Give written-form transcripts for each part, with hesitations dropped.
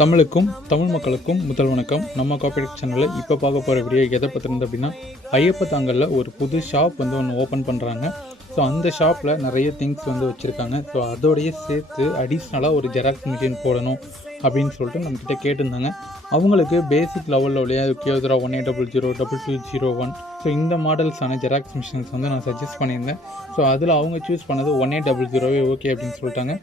தமிழுக்கும் தமிழ் மக்களுக்கும் முதல் வணக்கம். நம்ம காப்பிரைட் சேனலில் இப்போ பார்க்க போகிற வீடியோ எதை பற்றினது அப்படின்னா, ஐயப்ப தாங்கலில் ஒரு புது ஷாப் வந்து ஒன்று ஓப்பன் பண்ணுறாங்க. ஸோ அந்த ஷாப்பில் நிறைய திங்ஸ் வந்து வச்சுருக்காங்க. ஸோ அதோடையே சேர்த்து அடிஷ்னலாக ஒரு ஜெராக்ஸ் மிஷின் போடணும் அப்படின்னு சொல்லிட்டு நம்மக்கிட்ட கேட்டிருந்தாங்க. அவங்களுக்கு பேசிக் லெவலில் உள்ள கியோதரா 1800 2201 ஸோ இந்த மாடல்ஸான ஜெராக்ஸ் மிஷின்ஸ் வந்து நான் சஜஸ்ட் பண்ணியிருந்தேன். ஸோ அதில் அவங்க சூஸ் பண்ணது 1800 ஓகே அப்படின்னு சொல்லிட்டாங்க.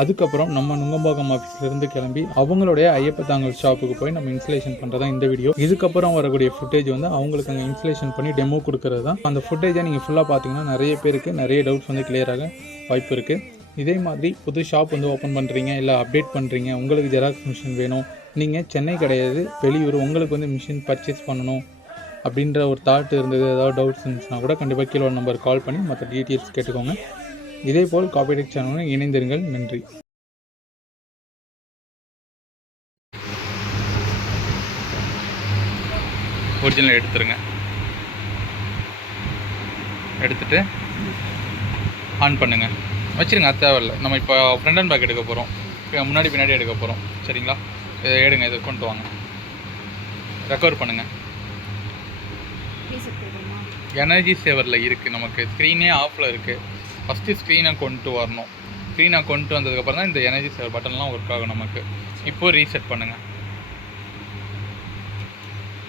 அதுக்கப்புறம் நம்ம நுங்கம்பாக்கம் ஆஃபீஸ்லேருந்து கிளம்பி அவங்களுடைய ஐயப்ப தாங்கல் ஷாப்புக்கு போய் நம்ம இன்ஸ்டலேஷன் பண்ணுறது தான் இந்த வீடியோ. இதுக்கப்புறம் வரக்கூடிய ஃபுட்டேஜ் வந்து அவங்களுக்கு அங்கே இன்ஸ்டலேஷன் பண்ணி டெமோ கொடுக்குறது தான். அந்த ஃபுட்டேஜை நீங்கள் ஃபுல்லாக பார்த்தீங்கன்னா நிறைய பேருக்கு நிறைய டவுட்ஸ் வந்து கிளியராக வாய்ப்பு இருக்குது. இதே மாதிரி புது ஷாப் வந்து ஓப்பன் பண்ணுறீங்க, இல்லை அப்டேட் பண்ணுறீங்க, உங்களுக்கு ஜெராக்ஸ் மிஷின் வேணும், நீங்கள் சென்னை கிடையாது வெளியூர், உங்களுக்கு வந்து மிஷின் பர்ச்சேஸ் பண்ணணும் அப்படின்ற ஒரு தாட் இருந்தது, ஏதாவது டவுட்ஸ் இருந்துச்சுன்னா கூட கண்டிப்பாக கீழே ஒரு நம்பர் கால் பண்ணி மற்ற டீட்டெயில்ஸ் கேட்டுக்கோங்க. இதேபோல் காப்பிரைட் சேனலுடன் இணைந்திருங்கள். நன்றி. ஒரிஜினல் எடுத்துருங்க. எடுத்துட்டு ஆன் பண்ணுங்க, வச்சுருங்க. அது தேவையில்லை. நம்ம இப்போ ஃப்ரண்ட் அண்ட் பேக் எடுக்க போகிறோம், முன்னாடி பின்னாடி எடுக்க போகிறோம். சரிங்களா? இதை எடுங்க, இதை கொண்டு வாங்க, ரெக்கவர் பண்ணுங்கள். எனர்ஜி சேவரில் இருக்குது, நமக்கு ஸ்க்ரீனே ஆஃபில் இருக்குது. ஃபஸ்ட்டு ஸ்க்ரீனை கொண்டு வரணும். ஸ்க்ரீனை கொண்டு வந்ததுக்கப்புறம் தான் இந்த எனர்ஜி சேவர் பட்டன்லாம் ஒர்க் ஆகும் நமக்கு. இப்போது ரீசெட் பண்ணுங்கள்.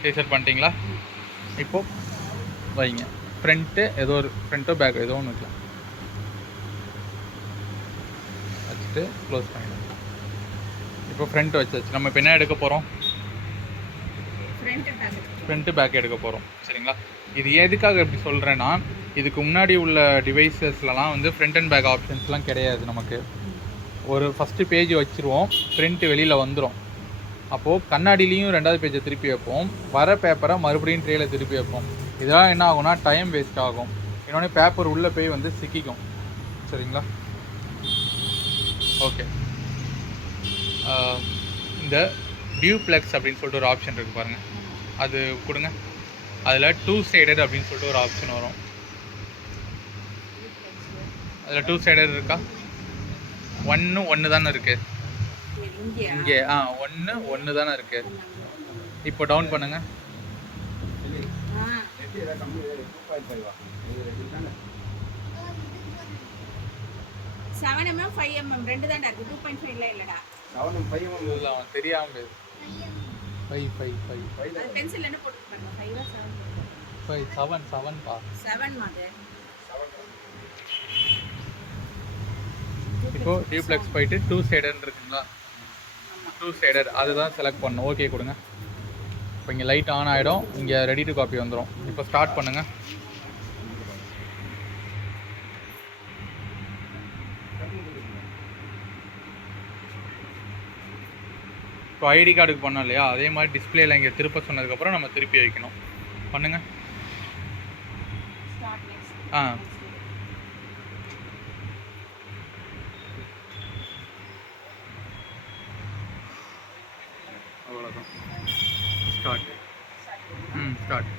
ரீசெட் பண்ணிட்டீங்களா? இப்போது வைங்க. ஃப்ரண்ட்டு ஏதோ ஒரு ஃப்ரண்ட்டோ பேக் ஏதோ ஒன்று இருக்கலாம், வச்சுட்டு க்ளோஸ் பண்ணிடுங்க. இப்போ ஃப்ரண்ட் வச்சாச்சு. நம்ம இப்போ என்ன எடுக்க போகிறோம்? ஃப்ரண்ட்டு பேக் எடுக்க போகிறோம். சரிங்களா? இது எதுக்காக எப்படி சொல்கிறேன்னா, இதுக்கு முன்னாடி உள்ள டிவைசஸ்லலாம் வந்து ஃப்ரண்ட் அண்ட் பேக் ஆப்ஷன்ஸ்லாம் கிடையாது. நமக்கு ஒரு ஃபஸ்ட்டு பேஜ் வச்சுருவோம், ஃப்ரண்ட்டு வெளியில் வந்துடும். அப்போது கண்ணாடிலையும் ரெண்டாவது பேஜை திருப்பி வைப்போம், வர பேப்பரை மறுபடியும் ட்ரேயில் திருப்பி வைப்போம். இதெல்லாம் என்ன ஆகும்னா டைம் வேஸ்ட் ஆகும். இன்னொன்று பேப்பர் உள்ளே போய் வந்து சிக்கிக்கும். சரிங்களா? ஓகே. இந்த டியூப்ளெக்ஸ் அப்படின்னு சொல்லிட்டு ஒரு ஆப்ஷன் இருக்குது பாருங்கள், அது கொடுங்க. அதில் 2 சைடட் அப்படின்னு சொல்லிட்டு ஒரு ஆப்ஷன் வரும். அதில் 2 சைடட் இருக்கா? ஒன்று தானே இருக்குது இங்கே. ஒன்று தானே இருக்குது. இப்போ டவுன் பண்ணுங்க. தெரியாம 7 பா. இப்போ டியூப்ளெக்ஸ் போயிட்டு 2 சைடட் இருக்குங்களா? 2 சைடட் அதுதான் செலக்ட் பண்ணணும். ஓகே கொடுங்க. இப்போ இங்கே லைட் ஆன் ஆகிடும், இங்கே ரெடி டு காப்பி வந்துடும். இப்போ ஸ்டார்ட் பண்ணுங்கள். இப்போ ஐடி கார்டுக்கு பண்ணோம் இல்லையா, அதே மாதிரி டிஸ்பிளேல இங்கே திருப்ப சொன்னதுக்கப்புறம் நம்ம திருப்பி வைக்கணும். பண்ணுங்கள். அவ்வளோதான். Start. Start.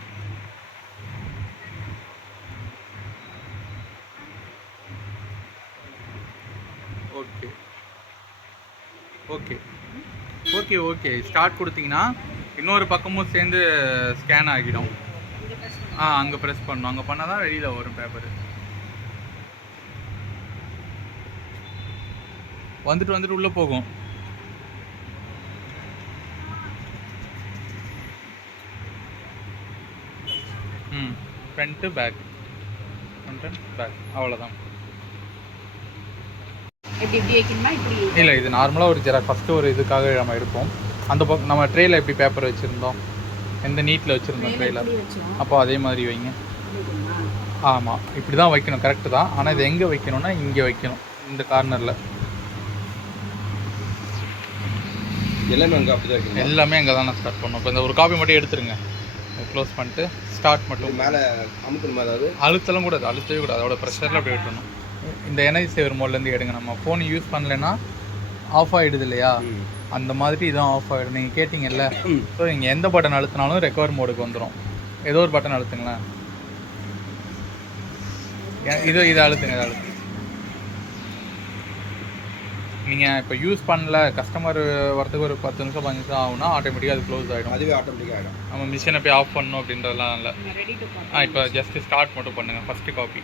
Okay okay okay okay start கொடுத்தீங்கன்னா இன்னொரு பக்கமும் சேர்ந்து ஸ்கேன் ஆகிடும். அங்கே ப்ரெஸ் பண்ணணும். அங்கே பண்ணால் தான் வெளியில் வரும் பேப்பரு. வந்துட்டு உள்ளே போகும். Front back, front and back, அவ்வளோதான். இல்லை, இது நார்மலாக ஒரு ஜெராக்ஸ் ஃபஸ்ட்டு ஒரு இதுக்காக நம்ம எடுப்போம். அந்த பக்கம் நம்ம ட்ரேயில் எப்படி பேப்பர் வச்சுருந்தோம், எந்த நீட்டில் வச்சுருந்தோம் ட்ரேயில், அப்போ அதே மாதிரி வைங்க. ஆமாம், இப்படி தான் வைக்கணும், கரெக்டு தான். ஆனால் இது எங்கே வைக்கணும்னா இங்கே வைக்கணும், இந்த கார்னரில். எல்லாமே அங்கே அப்படி தான் வைக்கணும். எல்லாமே அங்கே தான் நான் ஸ்டார்ட் பண்ணணும். இப்போ இந்த ஒரு காப்பி மட்டும் எடுத்துருங்க, க்ளோஸ் பண்ணிட்டு ஸ்டார்ட் மட்டும். மேலே அமுக்கணும், அதாவது அழுத்தலாம் கூடாது, அழுத்தவே கூடாது, அதோட ப்ரெஷரில் அப்படி விட்டுணும். இந்த எனர்ஜி சேவர் மோட்லேருந்து எடுங்க. நம்ம ஃபோன் யூஸ் பண்ணலைன்னா ஆஃப் ஆகிடுது இல்லையா, அந்த மாதிரி இதான் ஆஃப் ஆகிடும். நீங்கள் கேட்டிங்கல்ல, ஸோ நீங்கள் எந்த பட்டன் அழுத்தினாலும் ரெக்கவர் மோடுக்கு வந்துடும். ஏதோ ஒரு பட்டன் அழுத்துங்களேன். இதை அழுத்துங்க, இதை அழுத்துங்க. நீங்கள் இப்போ யூஸ் பண்ணல, கஸ்டமர் வரதுக்கு ஒரு 10 நிமிஷம் 15 நிமிஷம் ஆகுனா ஆட்டோமேட்டிக்காக அது க்ளோஸ் ஆகிடும். அதுவே ஆட்டோமேட்டிக்காக ஆகிடும். நம்ம மிஷினை போய் ஆஃப் பண்ணணும் அப்படின்றதெல்லாம் இல்லை. இப்போ ஜஸ்ட் ஸ்டார்ட் மட்டும் பண்ணுங்கள். First copy